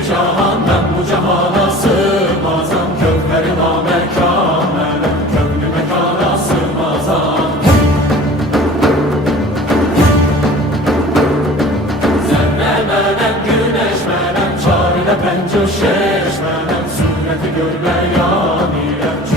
iki cahan ben bu cahana sığmazam. Kökleri namekamele, köklü mekana sığmazam. Zerre menem, güneş menem, çarine penco şeş menem, sureti görmeyan ile